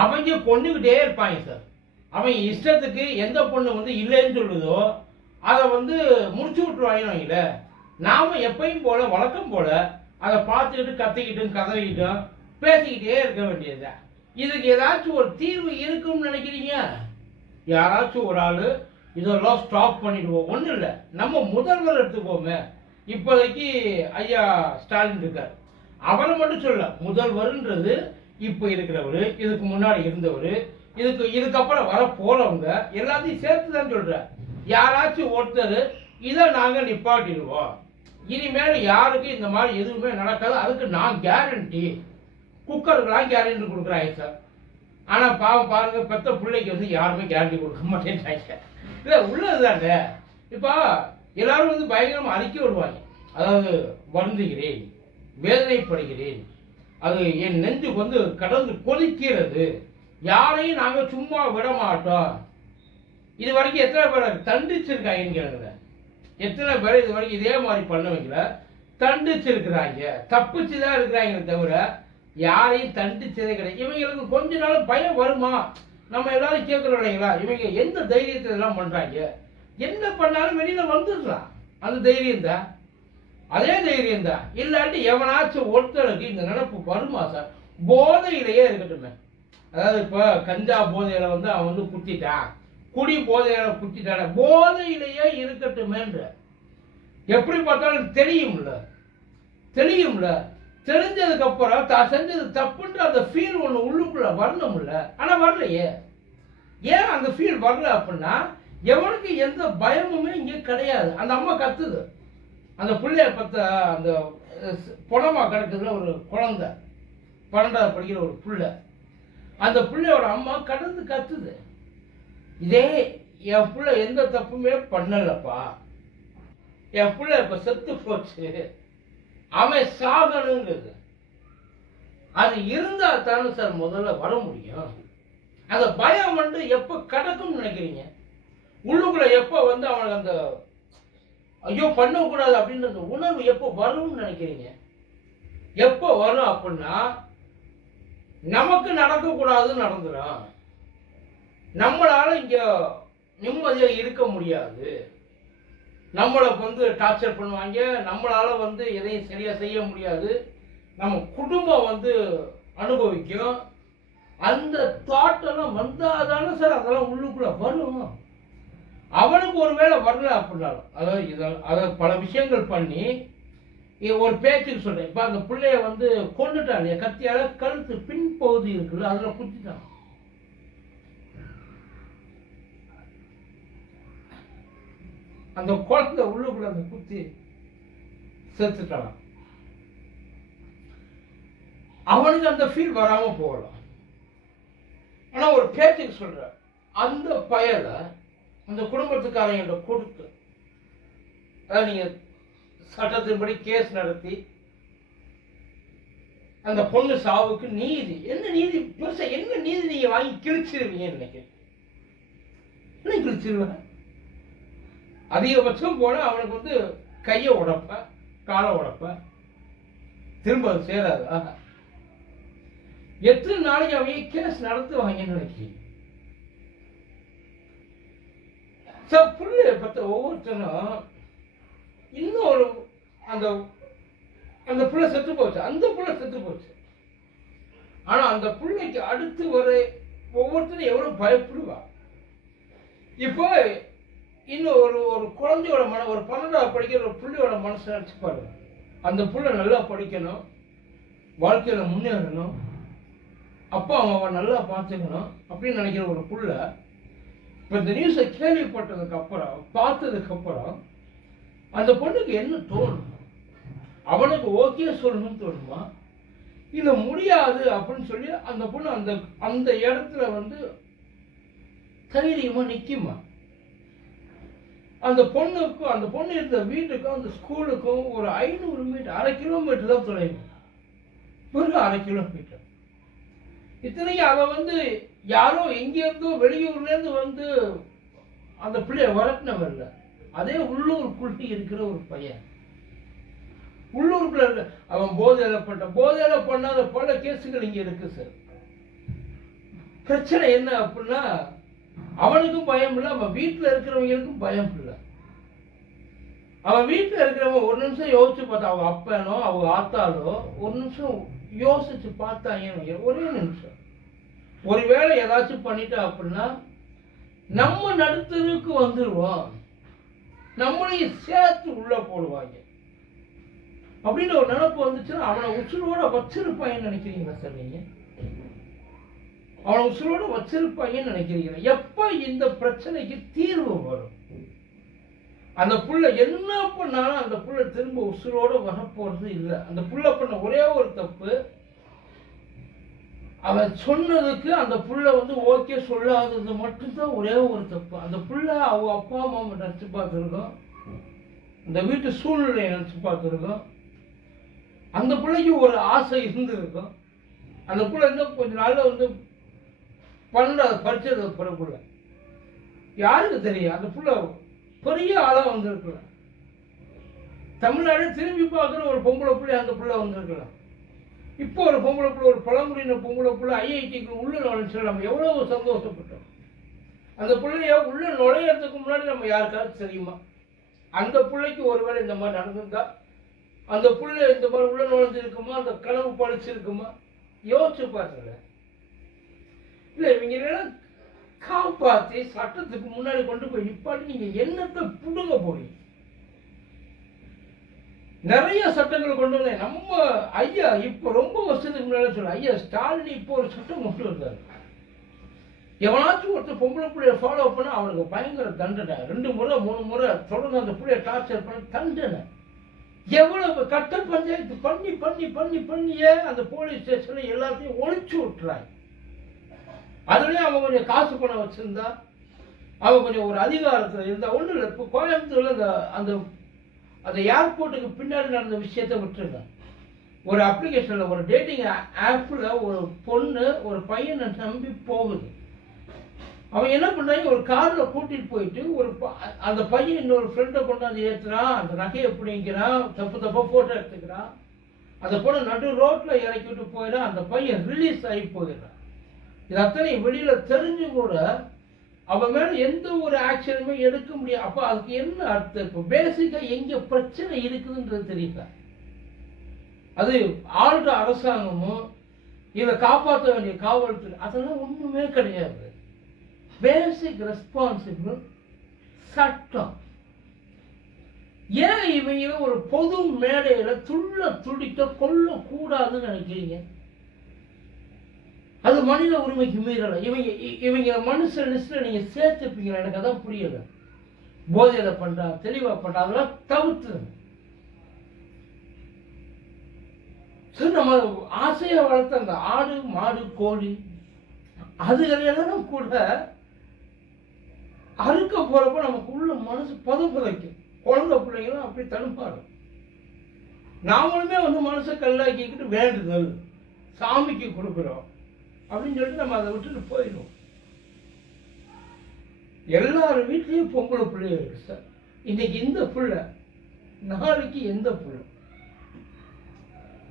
அவங்க கொண்டுக்கிட்டே இருப்பாங்க சார். அவன் இஷ்டத்துக்கு எந்த பொண்ணு வந்து இல்லைன்னு சொல்லுதோ அதை வந்து முடிச்சு விட்டுருவாங்கன்னு வைங்கள நாம எப்பயும் போல வழக்கம் போல அதை பார்த்துக்கிட்டு கத்திக்கிட்டும் கதறிக்கிட்டும் பேசிக்கிட்டே இருக்க வேண்டியதுதான் இதுக்கு ஏதாச்சும் ஒரு தீர்வு இருக்கும்னு நினைக்கிறீங்க? யாராச்சும் ஒரு ஆள் இதெல்லாம் ஸ்டாப் பண்ணிடுவோம் ஒன்றும் இல்லை. நம்ம முதல்வர் எடுத்துக்கோமே. இப்போதைக்கு ஐயா ஸ்டாலின் இருக்கார். அவரை மட்டும் சொல்ல முதல்வர்ன்றது இப்போ இருக்கிறவர் இதுக்கு முன்னாடி இருந்தவர் இதுக்கு இதுக்கப்புறம் வர போறவங்க எல்லாத்தையும் சேர்த்து தான் சொல்ற. யாராச்சும் ஒருத்தர் இதை நாங்கள் நிப்பாட்டிடுவோம். இனிமேல் யாருக்கும் இந்த மாதிரி எதுவுமே நடக்காது. அதுக்கு நான் கேரண்டி குக்கருக்கெல்லாம் கேரண்டி கொடுக்குறாங்க சார் ஆனால் பாவம் பாருங்க பெத்த பிள்ளைக்கு வந்து யாருமே கேரண்டி கொடுக்க மாட்டேன்றாங்க. இல்லை உள்ளதுதாங்க இப்போ எல்லாரும் வந்து பயங்கரமாக அறிக்கை விடுவாங்க அதாவது வருந்துகிறேன் வேதனைப்படுகிறேன் அது என் நெஞ்சுக்கு வந்து கடந்து கொதிக்கிறது. யாரையும் நாங்கள் சும்மா விட மாட்டோம் இது வரைக்கும் எத்தனை பேரை தண்டிச்சிருக்காங்கன்னு கேளுங்க. எத்தனை பேர் இது வரைக்கும் இதே மாதிரி பண்ணவங்கள தண்டிச்சிருக்கிறாங்க. தப்பிச்சு தான் இருக்கிறாங்களே தவிர யாரையும் தண்டிச்சதே கிடையாது. இவங்களுக்கு கொஞ்ச நாள் பயம் வருமா? நம்ம எல்லாரும் கேட்குறோம் இல்லைங்களா? இவங்க எந்த தைரியத்தை எல்லாம் பண்ணுறாங்க என்ன பண்ணாலும் வெளியில் வந்துடலாம் அந்த தைரியம் தான். அதே தைரியம் தான். இல்லாட்டி எவனாச்சும் ஒருத்தனுக்கு இந்த நினப்பு வருமா சார்? போதையிலேயே இருக்கட்டுமே. அதாவது இப்போ கஞ்சா போதையில வந்து அவன் வந்து குத்திட்டான். குடி போதையில குத்திட்டான. போதையிலேயே இருக்கட்டுமேன்ற. எப்படி பார்த்தாலும் தெரியும்ல. தெரியும்ல. தெரிஞ்சதுக்கு அப்புறம் தான் செஞ்சது தப்புன்ற அந்த ஃபீல் ஒன்று உள்ளுக்குள்ள வரணும்ல. ஆனால் வரலையே. ஏன் அந்த ஃபீல் வரல அப்படின்னா எவனுக்கு எந்த பயமுமே இங்கே கிடையாது. அந்த அம்மா கத்துது. அந்த பிள்ளைய பத்த அந்த புணமா கிடக்குதுல ஒரு குழந்த பன்னெண்டாவது படிக்கிற ஒரு பிள்ளை. அந்த பிள்ளையோட அம்மா கடந்து கத்துது. இதே என் பிள்ளை எந்த தப்புமே பண்ணலப்பா. என் பிள்ளை இப்ப செத்து போச்சு. அவன் சாகணுங்கிறது. அது இருந்தால் தானே சார் முதல்ல வர முடியும். அந்த பயம் வந்து எப்போ கடக்கும்னு நினைக்கிறீங்க? உள்ளுக்குள்ள எப்போ வந்து அவனுக்கு அந்த ஐயோ பண்ணக்கூடாது அப்படின்னு அந்த உணர்வு எப்போ வரும்னு நினைக்கிறீங்க? எப்போ வரும் அப்படின்னா நமக்கு நடக்கக்கூடாதுன்னு நடந்துடும் நம்மளால இங்க நிம்மதியாக இருக்க முடியாது. நம்மளை வந்து டார்ச்சர் பண்ணுவாங்க. நம்மளால வந்து எதையும் சரியாக செய்ய முடியாது. நம்ம குடும்பம் வந்து அனுபவிக்கும். அந்த தாட்டெல்லாம் வந்தால் தானே சார் அதெல்லாம் உள்ளுக்குள்ள வரும். அவனுக்கு ஒருவேளை வரல அப்படின்னாலும். அதாவது இதை அதை பல விஷயங்கள் பண்ணி ஒரு பேச்சுக்கு சொல்கிறேன் இப்போ அந்த பிள்ளைய வந்து கொண்டுட்டான் இல்லையா கத்தியால் கழுத்து பின்பகுதி இருக்குது இருக்குல்ல அதில் குத்திட்டான். அந்த குழந்தை உள்ளுக்குள்ள அந்த குத்தி செத்துட்டான். அவனுக்கு அந்த ஃபீல் வராமல் போகலாம். ஆனால் ஒரு பேச்சுக்கு சொல்ற அந்த பயலை அந்த குடும்பத்துக்காரங்கிட்ட கொடுத்து அதாவது நீங்கள் சட்டத்தின்படி கேஸ் நடத்தி அந்த பொண்ணு சாவுக்கு நீதி. என்ன நீதி? பெருசா என்ன நீதி நீங்க வாங்கி கிழிச்சிருவீங்கன்னு நினைக்கிறேன் என்ன கிழிச்சிருவேன் அதிகபட்சம் போனா அவனுக்கு வந்து கையை உடப்ப காலை உடப்ப. திரும்ப அது சேராது. எத்தனை நாளைக்கு அவங்க கேஸ் நடத்துவாங்கன்னு நினைக்கிறீங்க? ஸோ புள்ள பற்ற ஒவ்வொருத்தனும் இன்னும் ஒரு அந்த அந்த புள்ள செத்து போச்சு. அந்த புள்ள செத்து போச்சு. ஆனால் அந்த பிள்ளைக்கு அடுத்து வர ஒவ்வொருத்தரும் எவ்வளோ பயப்படுவா? இப்போ இன்னும் ஒரு ஒரு குழந்தையோட மன ஒரு பன்னெண்டாவது படிக்கிற ஒரு பிள்ளையோட மனசை நினச்சி பாருங்க. அந்த பிள்ளை நல்லா படிக்கணும். வாழ்க்கையில் முன்னேறணும். அப்பா அம்மாவை நல்லா பார்த்துக்கணும் அப்படின்னு நினைக்கிற ஒரு பிள்ளை இப்போ இந்த நியூஸை கேள்விப்பட்டதுக்கு அப்புறம் பார்த்ததுக்கு அப்புறம் அந்த பொண்ணுக்கு என்ன தோணும்? அவனுக்கு ஓகே சொல்லணும்னு தோணுமா? இல்லை முடியாது அப்படின்னு சொல்லி அந்த பொண்ணு அந்த அந்த இடத்துல வந்து தைரியமாக நிற்குமா அந்த பொண்ணுக்கும் அந்த பொண்ணு இருந்த வீட்டுக்கும் அந்த ஸ்கூலுக்கும் ஒரு ஐநூறு மீட்டர் அரை கிலோமீட்டர் தான் தொலைவு. வெறும் அரை கிலோமீட்டர் இத்தனைக்கும் அவன் வந்து யாரோ எங்கேருந்தோ வெளியூர்லேருந்து வந்து அந்த பிள்ளைய வரட்டினவன் இல்லை அதே உள்ளூருக்குள்ளே இருக்கிற ஒரு பையன். உள்ளூருக்குள்ள அவன் போதையில பண்ண போதையில பண்ணாத பல கேஸுகள் இங்கே இருக்கு சார் பிரச்சனை என்ன அப்படின்னா அவனுக்கும் பயம் இல்லை அவன் வீட்டில் இருக்கிறவங்களுக்கும் பயம் இல்லை. அவன் வீட்டில் இருக்கிறவன் ஒரு நிமிஷம் யோசிச்சு பார்த்தா அவன் அப்பனோ அவன் ஆத்தாலோ ஒரு நிமிஷம் யோசிச்சு பார்த்தாங்க ஒரே நிமிஷம். ஒருவேளை ஏதாச்சும் பண்ணிட்டா அப்படின்னா நம்ம நடுத்தருக்கு வந்துடுவோம் நம்மளையும் சேர்த்து உள்ள போடுவாங்க. அப்படின்னு ஒரு நினப்பு வந்துச்சுன்னா அவனை உசுரோட வச்சிருப்பாங்கன்னு நினைக்கிறீங்களா சார் நீங்க? அவனை உசுரோட வச்சிருப்பாங்கன்னு நினைக்கிறீங்களா? எப்ப இந்த பிரச்சனைக்கு தீர்வு வரும்? அந்த புள்ள என்ன பண்ணாலும் அந்த புள்ள திரும்ப உசுரோடு வரப்போறது இல்லை. அந்த புள்ள பண்ண ஒரே ஒரு தப்பு அவன் சொன்னதுக்கு அந்த புள்ள வந்து ஓகே சொல்லாதது மட்டும்தான் ஒரே ஒரு தப்பு. அந்த புள்ள அவங்க அப்பா அம்மா நினச்சி பார்த்துருக்கோம். இந்த வீட்டு சூழ்நிலையை நினச்சி பார்த்துருக்கோம். அந்த பிள்ளைக்கு ஒரு ஆசை இருந்திருக்கும். அந்த பிள்ளை இன்னும் கொஞ்ச நாளில் வந்து பன்னெண்டாவது பறிச்சது பிறப்புள்ள யாருக்கு தெரியும்? அந்த பிள்ளை பெரிய ஆளாக வந்திருக்கலாம் தமிழ்நாடு திரும்பி பார்க்குற ஒரு பொம்பளை பிள்ளை அந்த பிள்ளை வந்திருக்கலாம் இப்போ ஒரு பொம்பளை பிள்ளை ஒரு பழங்குடியின பொம்பளை பிள்ளை ஐஐடிக்கு உள்ள நுழைச்சு நம்ம எவ்வளோ சந்தோஷப்பட்டோம். அந்த பிள்ளைய உள்ள நுழையிறதுக்கு முன்னாடி நம்ம யாருக்காவது தெரியுமா? அந்த பிள்ளைக்கு ஒருவேளை இந்த மாதிரி நடந்திருந்தா அந்த புள்ள இந்த மாதிரி உள்ள நுழைஞ்சிருக்குமா? அந்த கனவு படிச்சிருக்குமா யோசிச்சு பாருங்க இல்லை இவங்க எல்லாம் காப்பாற்றி சட்டத்துக்கு முன்னாடி கொண்டு போய் நிப்பாட்டி நீங்கள் என்னத்தை புடுங்க போறீங்க? நிறைய சட்டங்கள் கொண்டு வந்தேன். நம்ம ஐயா இப்போ ரொம்ப வருஷத்துக்கு முன்னாடி சொல்ல ஐயா ஸ்டாலின் இப்போ ஒரு சட்டம் கொண்டு வந்தார். எவனாச்சும் ஒருத்தர் பொம்பளை பிள்ளைய ஃபாலோ பண்ண அவனுக்கு பயங்கர தண்டனை. ரெண்டு முறை மூணு முறை தொடர்ந்து அந்த பிள்ளைய டார்ச்சர் பண்ண தண்டனை. எவ்வளவு கட்ட பஞ்சாயத்து பண்ணி பண்ணி பண்ணி பண்ணியே அந்த போலீஸ் ஸ்டேஷனில் எல்லாத்தையும் ஒழிச்சு விட்டுறாங்க. அதுலேயும் அவன் கொஞ்சம் காசு பணம் வச்சுருந்தா அவன் கொஞ்சம் ஒரு அதிகாரத்தில் இருந்தா ஒன்றும் இல்லை. இப்போ கோயம்புத்தூரில் அந்த அந்த அந்த ஏர்போர்ட்டுக்கு பின்னாடி நடந்த விஷயத்தை விட்டுருங்க. ஒரு அப்ளிகேஷனில் ஒரு டேட்டிங் ஆப்பில் ஒரு பொண்ணு ஒரு பையனை நம்பி போகுது. அவன் என்ன பண்ணுறாங்க ஒரு காரில் கூட்டிகிட்டு போயிட்டு ஒரு ப- அந்த பையன் இன்னொரு ஃப்ரெண்டை கொண்டாந்து ஏற்றுறான் அந்த நகையை பிடிங்கிறான் தப்பு தப்பாக ஃபோட்டோ எடுத்துக்கிறான். அந்த பொண்ணு நடு ரோட்டில் இறக்கி விட்டு போயிடான் அந்த பையன் ரிலீஸ் ஆகி போயிடுறான். இது அத்தனை வெளியில் தெரிஞ்சு கூட அவன் மேல எந்த ஒரு ஆக்ஷனுமே எடுக்க முடியாது. அப்போ அதுக்கு என்ன அர்த்தம்? இப்போ பேசிக்காக எங்கே பிரச்சனை இருக்குதுன்றது தெரியல. அது ஆள்ற அரசாங்கமும் இதை காப்பாற்ற வேண்டிய காவல்துறை அதெல்லாம் ஒன்றுமே கிடையாது. பேசிக் ரெஸ்பான்சிபிள் சட்டம். ஏன் இவங்க ஒரு பொது மேடையில் துள்ள துடிக்க கொல்லக்கூடாதுன்னு நினைக்கிறீங்க? அது மனித உரிமைக்கு மீறலை. இவங்க இ- இவங்க மனுஷ லிஸ்ட்டில் நீங்க சேர்த்துப்பீங்களா எனக்கு அதான் புரியலை. போதையில பண்ணுறா தெளிவாக பண்ணுறா அதெல்லாம் தவிர்த்து. சரி நம்ம ஆசையை வளர்த்த அந்த ஆடு மாடு கோழி அதுகளெல்லாம் கூட அறுக்க போகிறப்ப நமக்கு உள்ள மனசு பதப்பதைக்கும். குழந்தை பிள்ளைங்களும் அப்படி தடுப்பாடும் நாமளுமே வந்து மனசை கல்லாக்கிக்கிட்டு வேண்டுதல். சாமிக்கு கொடுக்குறோம். அப்படின்னு சொல்லிட்டு நம்ம அதை விட்டுட்டு போயிடுவோம். எல்லார் வீட்லேயும் பொம்பளை பிள்ளைய இருக்கு சார். இன்னைக்கு இந்த பிள்ளை நாளைக்கு எந்த பிள்ளை?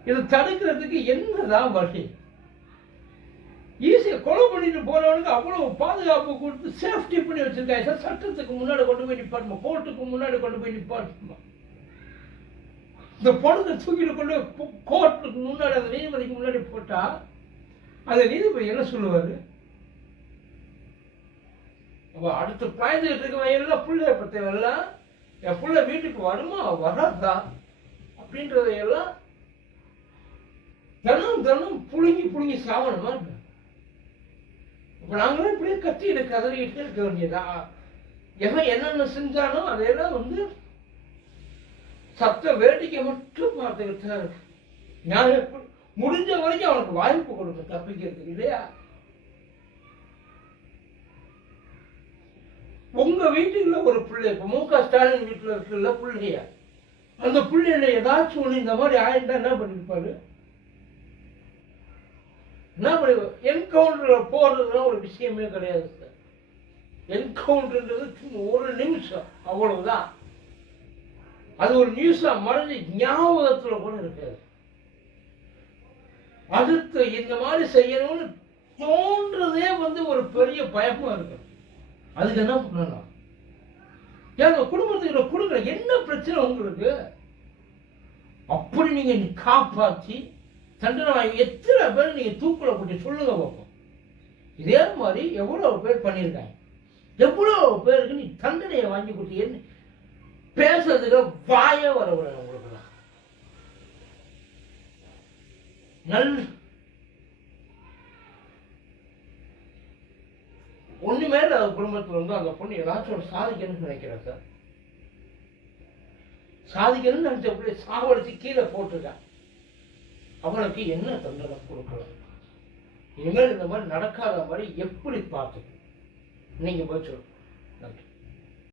இதை தடுக்கிறதுக்கு என்னதான் வழி? ஈஸியாக கொலை பண்ணிட்டு போகிறவனுக்கு அவ்வளோ பாதுகாப்பு கொடுத்து சேஃப்டி பண்ணி வச்சுருக்காங்க சார். சட்டத்துக்கு முன்னாடி கொண்டு போய் நிப்பாட்டுமா? கோர்ட்டுக்கு முன்னாடி கொண்டு போய் நிப்பாட்டுமா? இந்த பொண்ணை தூக்கிட்டு கொண்டு கோர்ட்டுக்கு முன்னாடி அந்த நீதிபதிக்கு முன்னாடி போட்டால் அதை நீதிபதி என்ன சொல்லுவார்? அப்போ அடுத்து பாய்ந்துட்டு இருக்க எல்லாம் பிள்ளைய பற்றியெல்லாம் என் பிள்ளை வீட்டுக்கு வருமா? வராதா? அப்படின்றதையெல்லாம் தினம் தினம் புழுங்கி புழுங்கி சாவணுமா? இப்போ நாங்களும் இப்படியே கத்திட்டு கதறிக்கிட்டு இருக்க வேண்டியதா? எவன் என்னென்ன செஞ்சானோ அதையெல்லாம் வந்து சத்த வேடிக்கை மட்டும் பார்த்துக்கிட்டு தான் இருக்கு. நான் எப்படி- முடிஞ்ச வரைக்கும் அவனுக்கு வாய்ப்பு கொடுங்க தப்பிக்கிறதுக்கு. இல்லையா? உங்க வீட்டில் ஒரு பிள்ளை இப்ப மு க. ஸ்டாலின் வீட்டில் இருக்குல்ல பிள்ளைய. அந்த பிள்ளையில ஏதாச்சும் ஒண்ணு இந்த மாதிரி ஆயிருந்தா என்ன பண்ணிருப்பாரு? என்ன பண்ணி என்கவுண்டர் போடுறதுலாம் ஒரு விஷயமே கிடையாது சார் என்கவுண்டர்ன்றது சும்மா ஒரு நிமிஷம் அவ்வளவுதான். அது ஒரு நியூஸா மறைஞ்சு ஞாபகத்தில் கூட இருக்காது. அடுத்து இந்த மாதிரி செய்யணும்னு தோன்றதே வந்து ஒரு பெரிய பயமா இருக்கு. அதுக்கு என்ன பண்ணலாம்? எங்க குடும்பத்துக்கு கொடுக்குற என்ன பிரச்சனை உங்களுக்கு? அப்படி நீங்க காப்பாற்றி தண்டனை எத்தனை பேர் நீங்க தூக்குல போட்டு சொல்லுங்க பார்ப்போம். இதே மாதிரி எவ்வளவு பேர் பண்ணியிருக்காங்க. எவ்வளவு பேருக்கு நீ தண்டனையை வாங்கி கொடுத்து என்ன பேசுறதுக்கு வாயே வர விடல உங்களுக்கு நல் ஒண்ணுமே அந்த குடும்பத்துல வந்து அந்த பொண்ணு ஏதாச்சும் ஒரு சாதிக்கணும்னு நினைக்கிறேன் சார். சாதிக்கணும்னு நினைச்ச அப்படியே சாவடிச்சு கீழே போட்டிருக்கேன் அவனுக்கு என்ன தண்டனை கொடுக்கலாம் இனிமேல் இந்த மாதிரி நடக்காத மாதிரி எப்படி பார்த்து நீங்க போய் சொல்லுங்க. நன்றி.